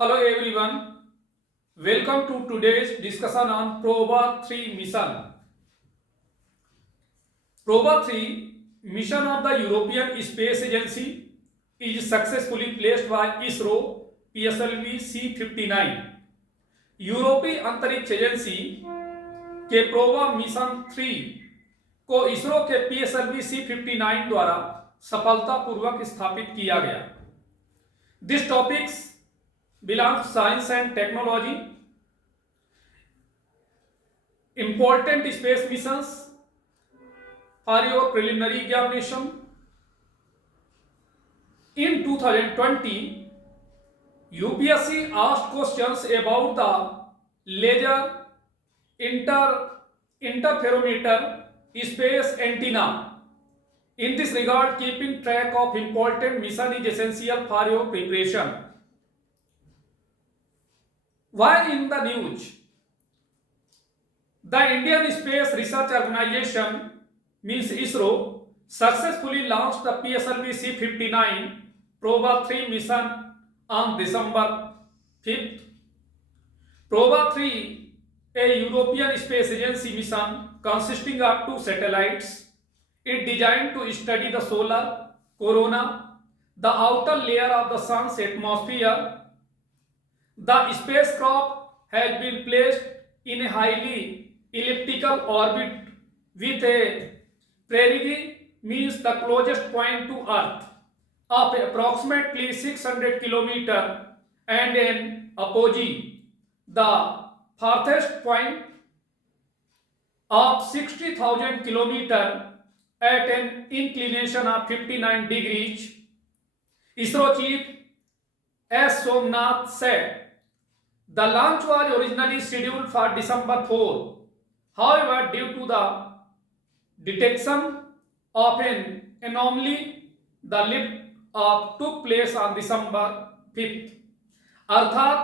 Hello everyone, welcome to today's discussion on Proba 3 mission. Proba 3 mission of the European Space Agency is successfully placed by ISRO PSLV C-59. यूरोपीय अंतरिक्ष agency के PROBA mission 3 को इसरो के PSLV C-59 द्वारा सफलतापूर्वक स्थापित किया गया। This topics belongs to science and technology. Important space missions for your preliminary examination. In 2020, UPSC asked questions about the laser interferometer space antenna. In this regard, keeping track of important mission is essential for your preparation. Why in the news? The Indian Space Research Organization means ISRO successfully launched the PSLV C-59 Proba 3 mission on December 5th. Proba 3, a European Space Agency mission consisting of 2 satellites, is designed to study the solar corona, the outer layer of the sun's atmosphere. The spacecraft has been placed in a highly elliptical orbit with a perigee, means the closest point to Earth, of approximately 600 km and an apogee, the farthest point of 60,000 km at an inclination of 59 degrees. ISRO Chief S. Somnath said, the launch was originally scheduled for December 4. However, due to the detection of an anomaly, the lift-off took place on December 5th. अर्थात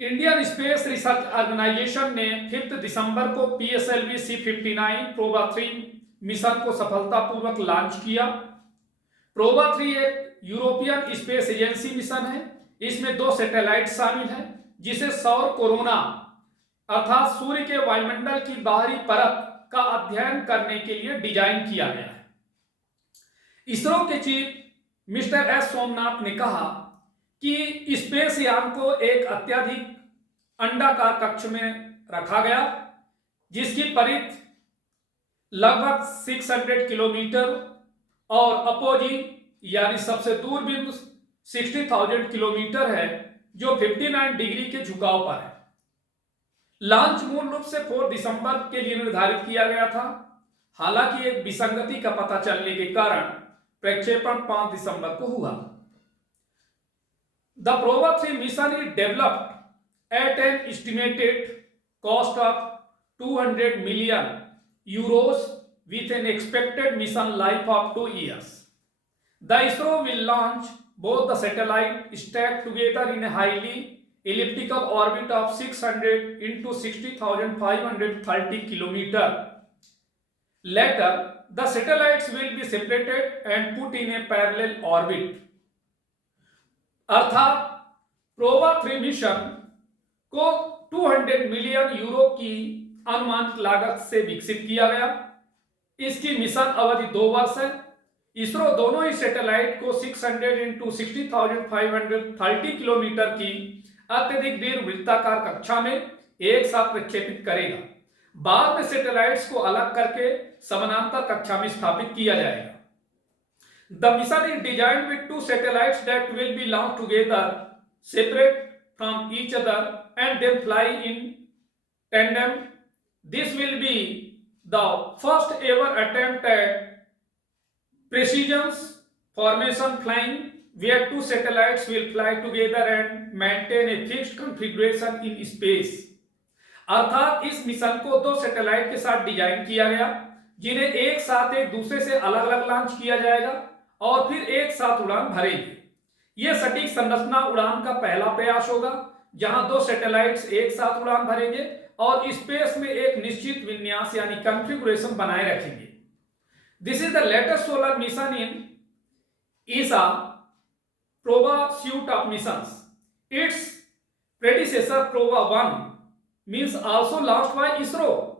Indian space research organisation ने 5 दिसंबर को PSLV C-59 Proba 3 mission को सफलतापूर्वक launch किया। PROBA 3 एक European space agency mission है। इसमें 2 satellite शामिल हैं, जिसे सौर कोरोना अर्थात सूर्य के वायुमंडल की बाहरी परत का अध्ययन करने के लिए डिजाइन किया गया है। इसरो के चीफ मिस्टर एस सोमनाथ ने कहा कि स्पेस यान को एक अत्यधिक अंडाकार कक्ष में रखा गया, जिसकी परिधि लगभग 600 किलोमीटर और अपोजी यानी सबसे दूर बिंदु 60,000 किलोमीटर है, जो 59 डिग्री के झुकाव पर है। लॉन्च मूल रूप से 4 दिसंबर के लिए निर्धारित किया गया था। हालांकि एक विसंगति का पता चलने के कारण प्रक्षेपण 5 दिसंबर को हुआ। The Proba 3 mission is developed eight an estimated cost of 200 million Euros with an expected mission life of 2 years. The ISRO will launch both the satellites stacked together in a highly elliptical orbit of 600 into 60,530 km. Later, the satellites will be separated and put in a parallel orbit. अर्थात Proba 3 mission को 200 million euro की अनुमानित लागत से विकसित किया गया। इसकी मिशन अवधि 2 वर्ष है। इसरो दोनों ही सैटेलाइट को 600 into 60,530 किलोमीटर की अत्यधिक दीर्घ वृत्ताकार कक्षा में एक साथ प्रक्षेपित करेगा। बाद में सैटेलाइट्स को अलग करके समानांतर कक्षा में स्थापित किया जाएगा। The mission is designed with 2 satellites that will be launched together, separate from each other, and then fly in tandem. This will be the first ever attempt at precision formation flying, where 2 satellites will fly together and maintain a fixed configuration in space. अर्थात इस mission को 2 satellite के साथ design किया गया, जिन्हें एक साथ एक दूसरे से अलग अलग लॉन्च किया जाएगा और फिर एक साथ उड़ान भरेंगे। यह सटीक संरचना उड़ान का पहला प्रयास होगा, जहां 2 सैटेलाइट्स एक साथ उड़ान भरेंगे और स्पेस में एक निश्चित विन्यास यानी कॉन्फ़िगरेशन बनाए रखेंगे। This is the latest solar mission in ESA PROBA suite of missions. its predecessor Proba 1 means also launched by ISRO,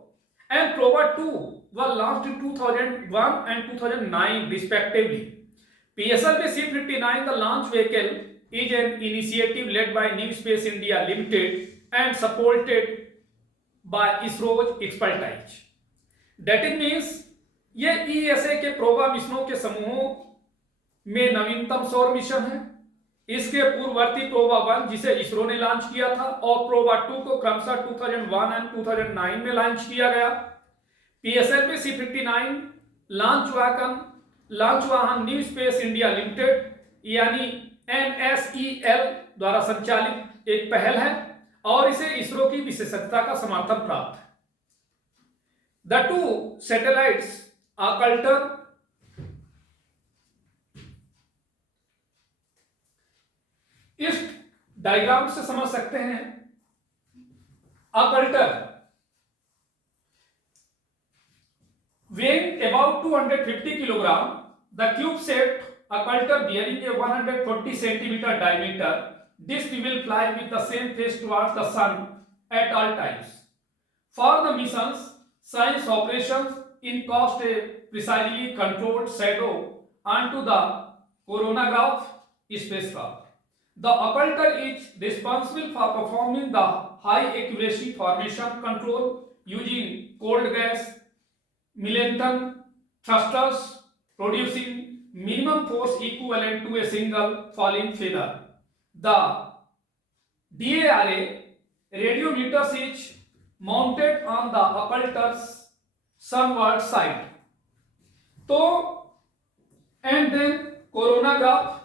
and Proba 2 was launched in 2001 and 2009 respectively. PSLV C-59, the launch vehicle, is an initiative led by New Space India Limited and supported by ISRO's expertise. That it means ये ESA के PROBA मिशनों के समूहों में नवीनतम सौर mission है। इसके पूर्ववर्ती प्रोबा 1 जिसे इसरो ने लॉन्च किया था और प्रोबा 2 को क्रमशः 2001 एंड 2009 में लॉन्च किया गया। PSLV C-59 लॉन्च वाहन न्यू स्पेस इंडिया लिमिटेड यानी NSEL द्वारा संचालित एक पहल है और इसे इसरो की विशेषज्ञता का समर्थन प्राप्त है। The two satellites Occulter इस डायग्राम से समझ सकते हैं। Occulter weighing about 250 kilogram, the cube-shaped occulter bearing a 140 centimeter diameter disk will fly with the same face towards the sun at all times. For the missions, science operations in cast a precisely controlled shadow onto the coronagraph spacecraft. The occulter is responsible for performing the high accuracy formation control using cold gas Millington thrusters, producing minimum force equivalent to a single falling feather. The DARA radiometers is mounted on the occulter's sunward side. So, and then coronagraph.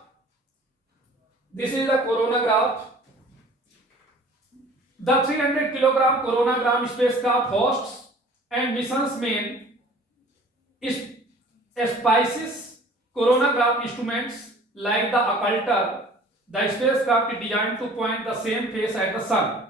This is the coronagraph. The 300 kilogram coronagram spacecraft hosts and missions main spices coronagraph instruments like the occulter. The spacecraft is designed to point the same face at the sun.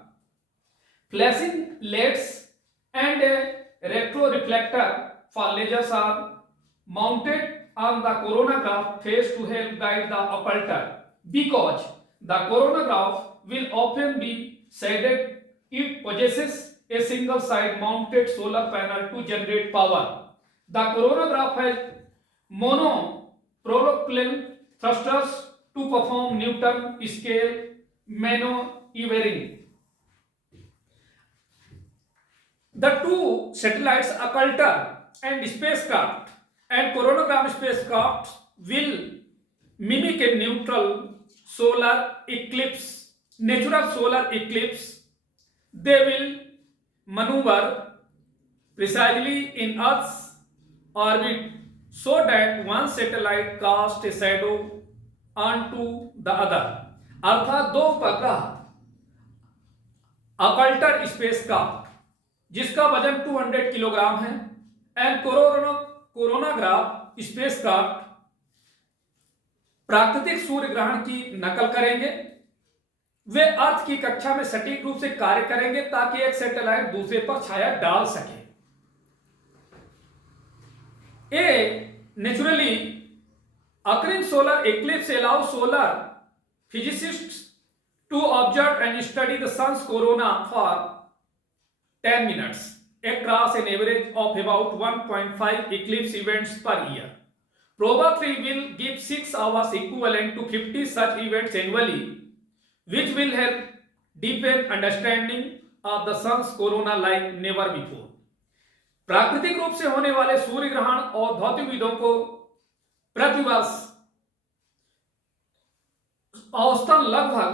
Flashing LEDs and a retroreflector for lasers are mounted on the coronagraph face to help guide the occulter. Because the coronagraph will often be shaded, it possesses a single side mounted solar panel to generate power. The coronagraph has monopropellant thrusters to perform Newton scale maneuvering. The two satellites, occulter and spacecraft and coronagram spacecraft, will mimic a natural solar eclipse. They will maneuver precisely in Earth's orbit so that one satellite casts a shadow onto the other. अर्थात दो उपग्रह occulter spacecraft जिसका वजन 200 kilogram है and coronagraph spacecraft प्राकृतिक सूर्य ग्रहण की नकल करेंगे। वे अर्थ की कक्षा में सटीक रूप से कार्य करेंगे ताकि एक सैटेलाइट दूसरे पर छाया डाल सके। Naturally occurring solar eclipse allows solar physicists to observe and study the sun's corona for 10 minutes across an average of about 1.5 eclipse events per year. Proba 3 will give 6 hours equivalent to 50 such events annually, which will help deepen understanding of the sun's corona like never before. प्राकृतिक रूप से होने वाले सूर्य ग्रहण और भौतिकविदों को प्रतिवर्ष औसतन लगभग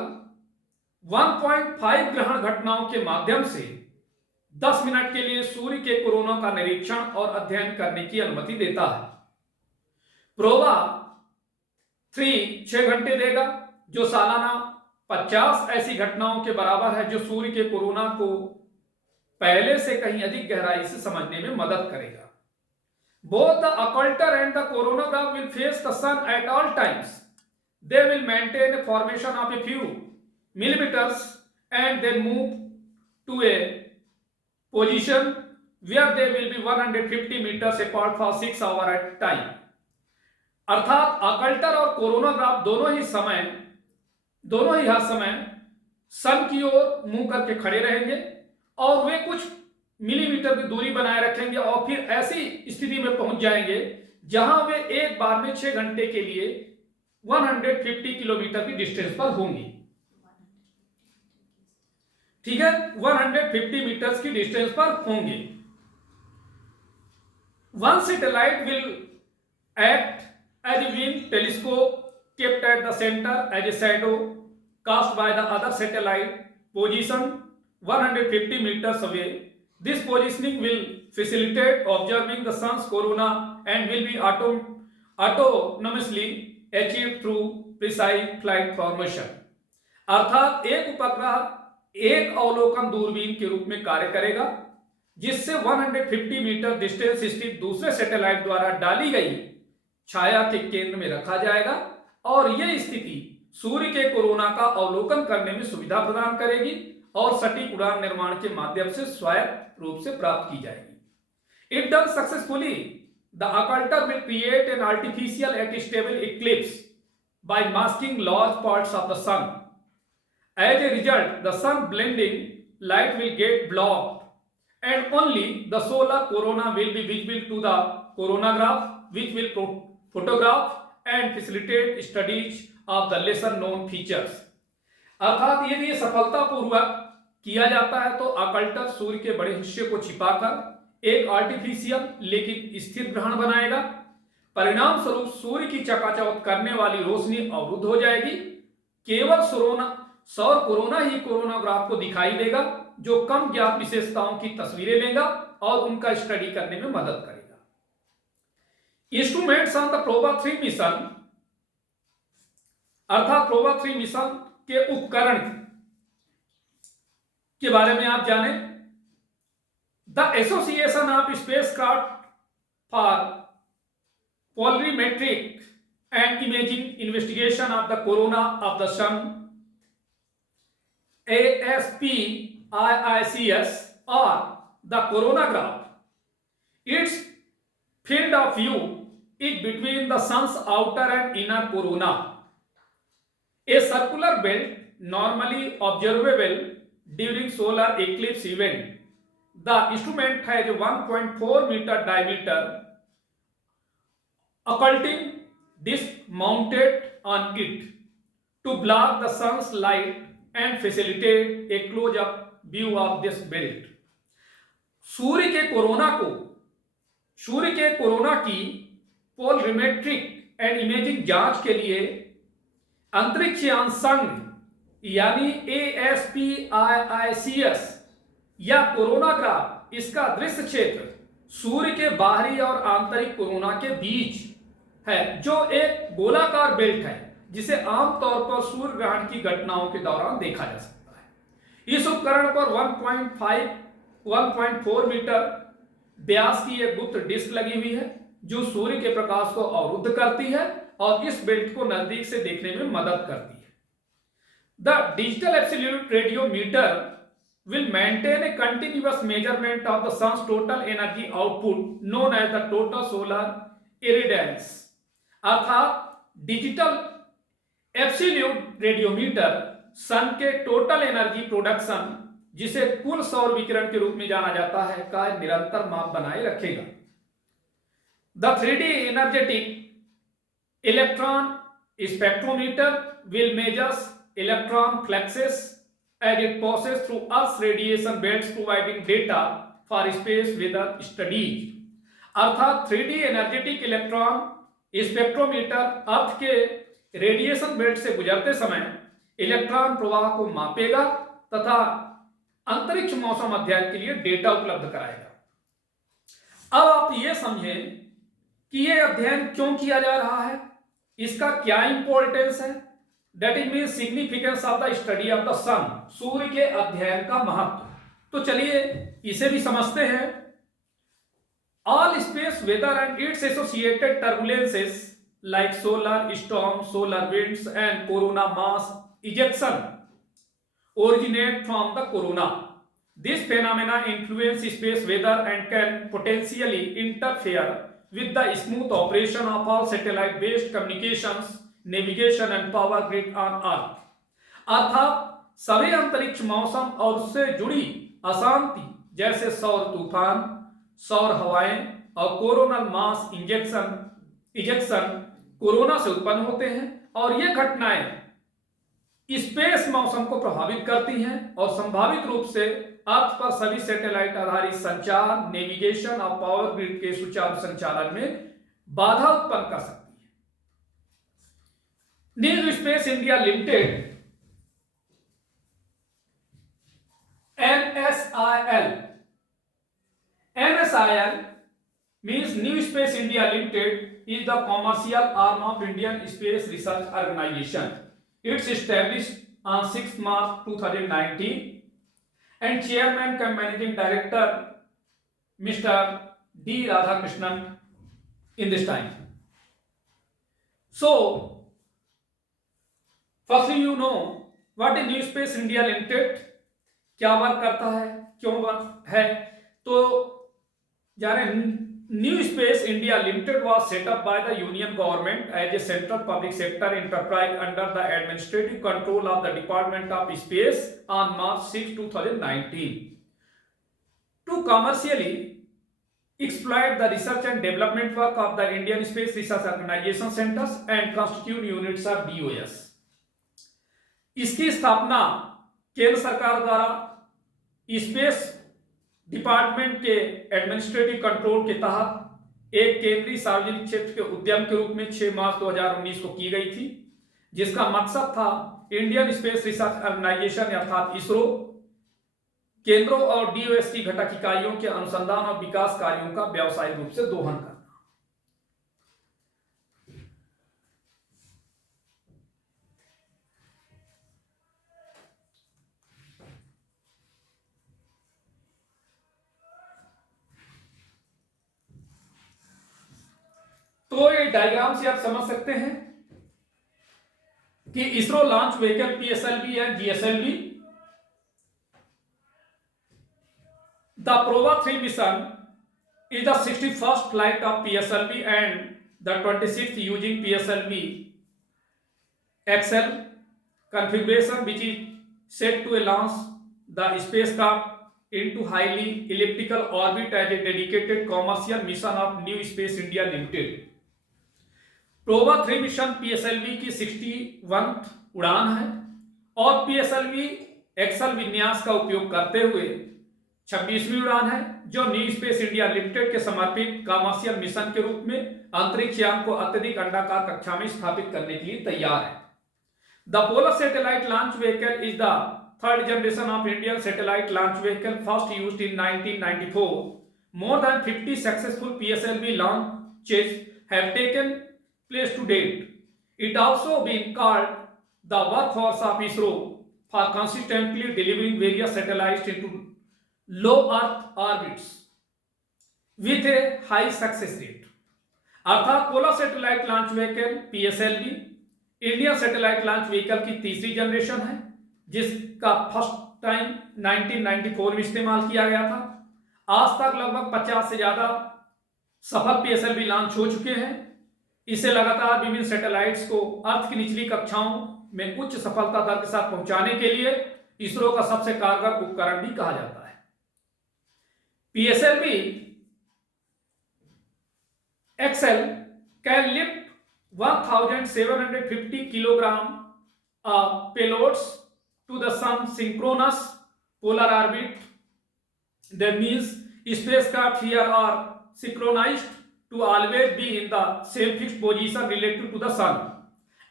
1.5 ग्रहण घटनाओं के माध्यम से 10 मिनट के लिए सूर्य के कोरोना का निरीक्षण और अध्ययन करने की अनुमति देता है। प्रोबा 3 6 घंटे देगा जो सालाना 50 ऐसी घटनाओं के बराबर है जो सूर्य के कोरोना को पहले से कहीं अधिक गहराई से समझने में मदद करेगा। Both the occulter and the coronagraph will face the sun at all times. They will maintain a formation of a few millimeters and then move to a position where they will be 150 meters apart for 6 hours at a time. अर्थात occulter और coronagraph दोनों ही हर समय सन की ओर मुंह करके खड़े रहेंगे और वे कुछ मिलीमीटर की दूरी बनाए रखेंगे और फिर ऐसी स्थिति में पहुंच जाएंगे जहां वे एक बार में 6 घंटे के लिए 150 किलोमीटर की डिस्टेंस पर होंगे। ठीक है, 150 मीटर्स की डिस्टेंस पर होंगे। One satellite will act as a wing telescope kept at the center as a shadow cast by the other satellite positioned 150 meters away. This positioning will facilitate observing the sun's corona and will be autonomously achieved through precise flight formation. अर्थात एक उपग्रह एक अवलोकन दूरबीन के रूप में कार्य करेगा जिससे 150 मीटर डिस्टेंस स्थित दूसरे सैटेलाइट द्वारा डाली गई छाया के केंद्र में रखा जाएगा और यह स्थिति सूर्य के कोरोना का अवलोकन करने में सुविधा प्रदान करेगी और सटीक उड़ान निर्माण के माध्यम से स्वायत्त रूप से प्राप्त की जाएगी। If done successfully, the occulter will create an artificial yet stable eclipse by masking large parts of the sun. As a result, the sun blending light will get blocked and only the solar corona will be visible to the coronagraph, which will photograph and facilitate studies of the lesser known features. अर्थात यदि सफलतापूर्वक किया जाता है तो occulter सूर्य के बड़े हिस्से को छिपाकर एक आर्टिफिशियल लेकिन स्थिर ग्रहण बनाएगा। परिणाम स्वरूप सूर्य की चकाचौंध करने वाली रोशनी अवरुद्ध हो जाएगी। केवल सौर कोरोना ही कोरोनाग्राफ को दिखाई देगा जो कम ज्ञात विशेषताओं की तस्वीरें लेगा और उनका स्टडी करने में मदद करेगा। Instruments on the Proba 3 mission, अर्थात प्रोबा 3 मिशन के उपकरण के बारे में आप जानें। The association of spacecraft for polarimetric and imaging investigation of the corona of the sun, ASPIICS, or the coronagraph. Its field of view is between the sun's outer and inner corona, a circular belt normally observable during solar eclipse event. The instrument has a 1.4 meter diameter occulting disc mounted on it to block the sun's light and facilitate a close-up view of this belt. सूर्य के corona की पोलरीमेट्रिक and imaging जांच के लिए अंतरिक्ष यान संघ यानी ASPIICS या कोरोनाग्राफ, इसका दृश्य क्षेत्र सूर्य के बाहरी और आंतरिक कोरोना के बीच है जो एक गोलाकार बेल्ट है जिसे आमतौर पर सूर्य ग्रहण की घटनाओं के दौरान देखा जा सकता है। इस उपकरण पर 1.4 मीटर व्यास की एक गुप्त डिस्क लगी हुई है जो सूर्य के प्रकाश को अवरुद्ध करती है और इस बेल्ट को नजदीक से देखने में मदद करती है। The digital absolute radiometer will maintain a continuous measurement of the sun's total energy output known as the total solar irradiance. अर्थात डिजिटल एब्सोल्यूट रेडियोमीटर सन के टोटल एनर्जी प्रोडक्शन, जिसे कुल सौर विकिरण के रूप में जाना जाता है, का निरंतर माप बनाए रखेगा। The 3D energetic electron spectrometer will measure electron fluxes as it passes through Earth's radiation belts, providing data for space weather studies. अर्थात 3D एनर्जेटिक इलेक्ट्रॉन स्पेक्ट्रोमीटर अर्थ के रेडिएशन बेल्ट से गुजरते समय इलेक्ट्रॉन प्रवाह को मापेगा तथा अंतरिक्ष मौसम अध्ययन के लिए डेटा उपलब्ध कराएगा। अब आप ये समझें कि यह अध्ययन क्यों किया जा रहा है, इसका क्या इंपॉर्टेंस है। That it means significance of the study of the sun, सूर्य के अध्ययन का महत्व। तो चलिए इसे भी समझते हैं। All space weather and its associated turbulences like solar storms, solar winds and corona mass ejection originate from the corona. This phenomena influence space weather and can potentially interfere with the smooth operation of all satellite-based communications, navigation and power grid on earth. अर्थात सभी अंतरिक्ष मौसम और उससे जुड़ी अशांति जैसे सौर तूफान, सौर हवाएं और कोरोनल मास इजेक्शन कोरोना से उत्पन्न होते हैं और ये घटनाएं स्पेस मौसम को प्रभावित करती हैं और संभावित रूप से अर्थ पर सभी सैटेलाइट आधारित संचार, नेविगेशन और पावर ग्रिड के सुचारू संचालन में बाधा उत्पन्न कर सकती है। New space India limited NSIL means New Space India Limited is the commercial arm of Indian Space Research Organization. It's established on 6 March 2019 and chairman and managing director Mr. D. Radhakrishnan in this time. So, firstly you know what is New Space India Limited, क्या work करता है, क्यों work है, तो जाने new space India limited was set up by the union government as a central public sector enterprise under the administrative control of the department of space on March 6, 2019 to commercially exploit the research and development work of the Indian Space Research Organization centers and constitute units of DOS. इसकी स्थापना केंद्र सरकार द्वारा space department के administrative control के तहत एक केंद्रीय सार्वजनिक क्षेत्र के उद्यम के रूप में 6 मार्च 2019 को की गई थी, जिसका मकसद था इंडियन स्पेस रिसर्च ऑर्गेनाइजेशन अर्थात इसरो केंद्रों और डीओएस की घटक इकाइयों के अनुसंधान और विकास कार्यों का व्यावसायिक रूप से दोहन करना। तो ये डायग्राम से आप समझ सकते हैं कि ISRO launch vehicle PSLV and GSLV, the Proba 3 mission is the 61st flight of PSLV and the 26th using PSLV XL configuration, which is set to launch the spacecraft into highly elliptical orbit as a dedicated commercial mission of New Space India Limited. प्रोवा 3 mission PSLV की 61th उड़ान है और PSLV XL विन्यास का उपयोग करते हुए 26वीं उड़ान है, जो न्यू स्पेस इंडिया लिमिटेड के समर्पित कमर्शियल मिशन के रूप में अंतरिक्ष यान को अत्यधिक अंडाकार कक्षा में स्थापित करने के लिए तैयार है। The polar satellite launch vehicle is the third generation of Indian satellite launch vehicle, first used in 1994. More than 50 successful PSLV launches have taken place to date. It also been called the workhorse of ISRO for consistently delivering various satellites into low Earth orbits with a high success rate. अर्थात polar satellite launch vehicle PSLV Indian satellite launch vehicle की तीसरी generation है, जिसका first time 1994 में इस्तेमाल किया गया था। आज तक लगभग 50 से ज्यादा सफल PSLV लॉन्च हो चुके हैं। इसे लगातार विभिन्न सैटेलाइट्स को अर्थ की निचली कक्षाओं में उच्च सफलता दर के साथ पहुंचाने के लिए इसरो का सबसे कारगर उपकरण भी कहा जाता है। PSLV XL can lift 1750 kilogram payloads to the sun synchronous polar orbit. That means spacecraft here are synchronized to always be in the same fixed position relative to the sun,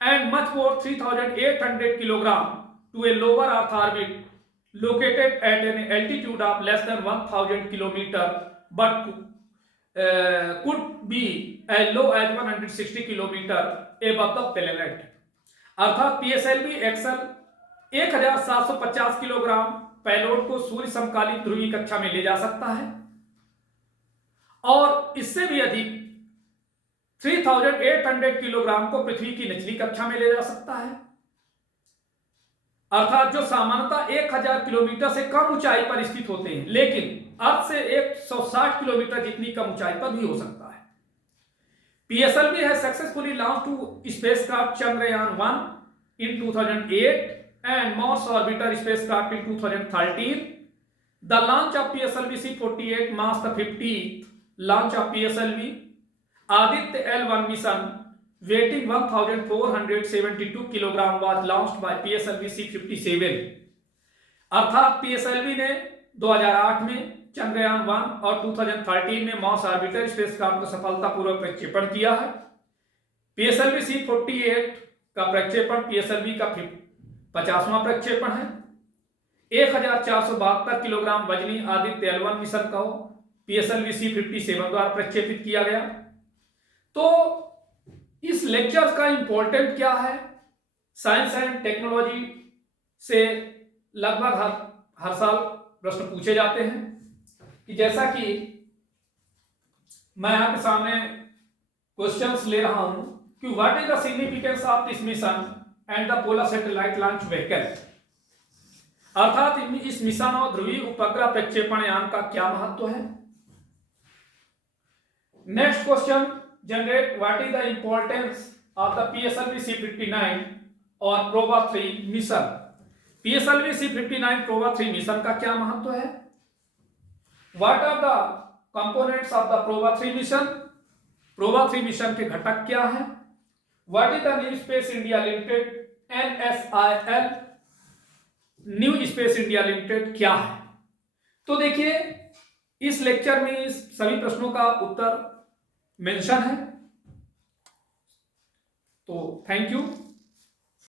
and much more 3800 kilogram to a lower earth orbit located at an altitude of less than 1000 kilometer, but could be as low as 160 kilometer above the planet. अर्थात PSLV XL 1750 kilogram payload को सूर्य समकालीन ध्रुवीय कक्षा में ले जा सकता है और इससे भी अधिक 3800 किलोग्राम को पृथ्वी की निचली कक्षा में ले जा सकता है। अर्थात जो सामान्यतः 1000 किलोमीटर से कम ऊंचाई पर स्थित होते हैं, लेकिन अर्थ से 160 किलोमीटर जितनी कम ऊंचाई पर भी हो सकता है। PSLV has successfully launched two spacecraft Chandrayaan-1 in 2008 and Mars orbiter spacecraft in 2013. The launch of PSLV C-48 marks the 50th launch of PSLV. Aditya L1 mission weighing 1,472 kg was launched by PSLV C-57. अर्थात PSLV ने 2008 में चंद्रयान 1 और 2013 में Mars orbiter spacecraft का सफलतापूर्वक प्रक्षेपण किया है। PSLV C-48 का प्रक्षेपण PSLV का 50वां प्रक्षेपण है। 1472 किलोग्राम वजनी आदित्य L1 मिशन को PSLV C-57 द्वारा प्रक्षेपित किया गया। तो इस लेक्चर का इंपॉर्टेंट क्या है? साइंस एंड टेक्नोलॉजी से लगभग हर साल प्रश्न पूछे जाते हैं कि जैसा कि मैं आपके सामने क्वेश्चंस ले रहा हूं कि what is the significance of this mission and the polar satellite launch vehicle, अर्थात इस मिशन और ध्रुवीय उपग्रह प्रक्षेपण यान का क्या महत्व है। Next question, generate what is the importance of the PSLV C-59 और Proba 3 mission. PSLV C-59 Proba 3 mission का क्या महत्व है। What are the components of the Proba 3 mission, Proba 3 mission के घटक क्या हैं। What is the new space India limited NSIL, new space India limited क्या है। तो देखिए इस लेक्चर में इस सभी प्रश्नों का उत्तर मेंशन है। तो थैंक यू।